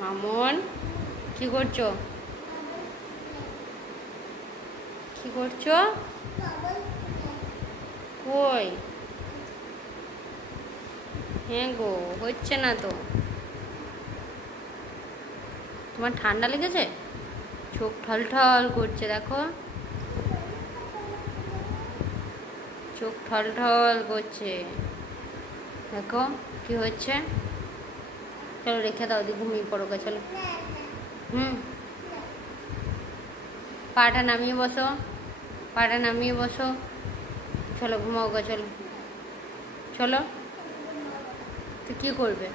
মামন কি করছো? কি করছো? কই? হ্যাঁ গো, হচ্ছে না তো। তোমার ঠান্ডা লেগেছে? চোখ ঠলঠল করছে, দেখো চোখ ঠলঠল করছে, দেখো কি হচ্ছে। চলো রেখে দাও, দি ঘুমিয়ে পড়ো গা, চলো। পাটা নামিয়ে বসো, পাটা নামিয়ে বসো, চলো ঘুমাও গা, চলো চলো। তো কী করবে?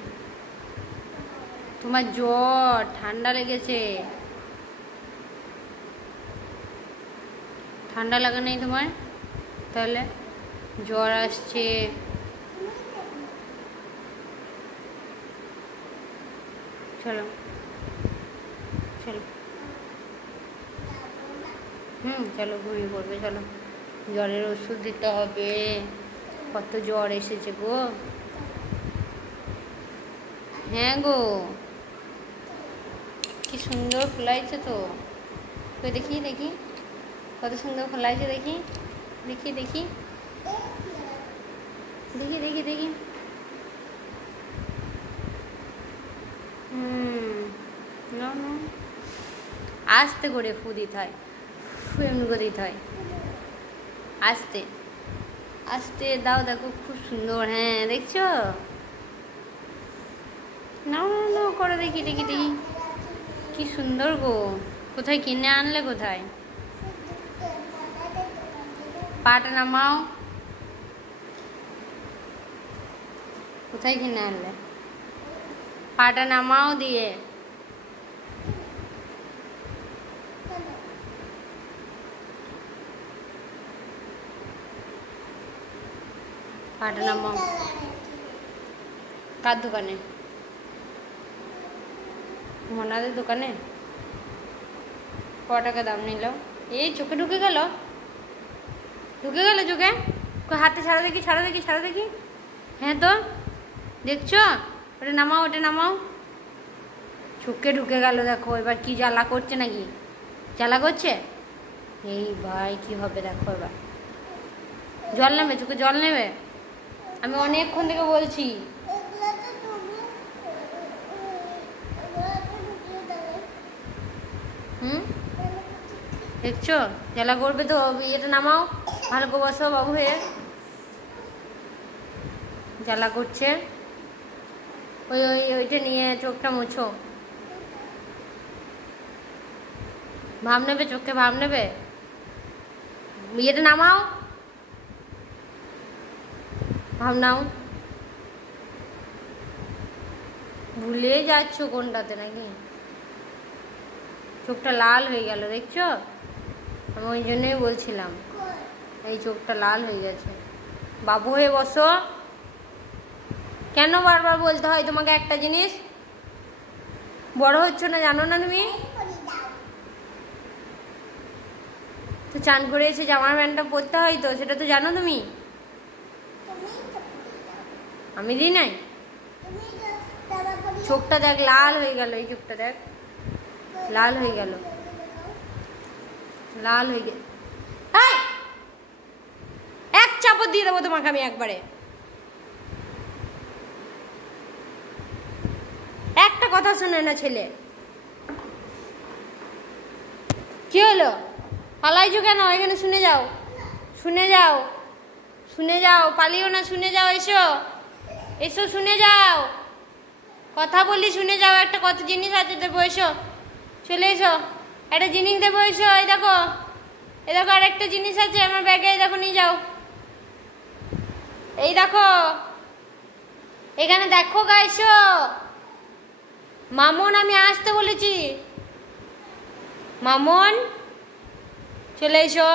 তোমার জ্বর ঠান্ডা লেগেছে, ঠান্ডা লাগা নেই তোমার? তাহলে জ্বর আসছে। চলো চলো, চলো ঘুমিয়ে পড়বে, চলো। জ্বরের ওষুধ দিতে হবে, কত জ্বর এসেছে গো। হ্যাঁ গো, কি সুন্দর ফোলাইছে তো। তো দেখি দেখি কত সুন্দর ফোলাইছে, দেখি দেখি দেখি দেখি দেখি দেখি। না না, আস্তে করে ফু দিতে হয়, এমনি করে দিতে হয়, আস্তে আস্তে দাও। দেখো খুব সুন্দর, হ্যাঁ দেখছো? না না না করে দেখি দেখি দেখি, কি সুন্দর গো। কোথায় কিনে আনলে? কোথায়? পাটা নামাও, কোথায় কিনে আনলে? পাটা নামাও দিয়ে। পাটা নামাও। কার দোকানে? মনাদের দোকানে। ক টাকা দাম নিল? এই চোখে ঢুকে গেল, ঢুকে গেল চোখে। হাতে ছাড়া দেখি, ছাড়া দেখি, ছাড়া দেখি। হ্যাঁ তো দেখছো, ওটা নামাও, ওটা নামাও। চোখে ঢুকে গেল, দেখো এবার কি জ্বালা করছে, নাকি জ্বালা করছে? এই ভাই কি হবে দেখো, এবার জল নেবে, চোখে জল নেবে। আমি অনেকক্ষণ থেকে বলছি। দেখছো জ্বালা করবে তো, ইয়েটা নামাও, ভালো করে বসো বাবু হয়ে। জ্বালা করছে, ওই ওই ওইটা নিয়ে চোখটা মুছো। ভাব নেবে, চোখে ভাব নেবে। ইয়েটা নামাও, ভাব নাও। ভুলে যাচ্ছ কোনটাতে, নাকি? চোখটা লাল হয়ে গেল, দেখছো? আমি ওই জন্যই বলছিলাম, এই চোখটা লাল হয়ে গেছে। বাবু হয়ে বসো। কেন বারবার বলতে হয় তোমাকে একটা জিনিস? বড় হচ্ছ না, জানো না তুমি? তো চান করে এসে জামার প্যান্টটা পরতে হয় তো, সেটা তো জানো তুমি। আমি দিই নাই? চোখটা দেখ লাল হয়ে গেল, এই চোখটা দেখ লাল হয়ে গেল, লাল হয়ে গেল। এক চাপড় দিয়ে দেবো তোমাকে আমি একবারে। একটা কথা শোনে না ছেলে। কি হলো? পালাইছো কেন? এখানে শুনে যাও, শুনে যাও, শুনে যাও, পালিও না, শুনে যাও। এসো এসো, শুনে যাও, কথা বলি, শুনে যাও। একটা কত জিনিস আছে দেবো, এসো, চলে এসো। একটা জিনিস দেবো, এসো। এই দেখো, এই দেখো আরেকটা জিনিস আছে আমার ব্যাগে, এই দেখো নিয়ে যাও। এই দেখো, এখানে দেখো গা, এসো। মামন আমি আসতে বলেছি, মামন চলে এসো,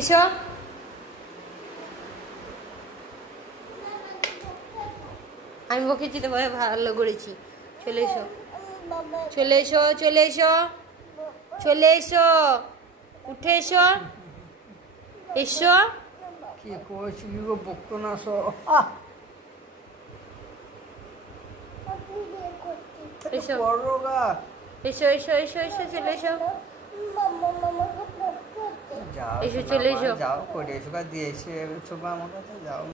এসো। আমি বকেছি তো, ভালো করেছি। চলে এসো, চলে এসো, চলে এসো, চলে এসো, উঠে এসো, এসো। কি করছি গো, বকতো না সব। এসো করো গা। এসো এসো এসো এসো চলে এসো যাও এসো, শোনা চলে আমার, এসো। যাও করে এসো গা, দিয়ে এসে ছোবা আমার কাছে যাও।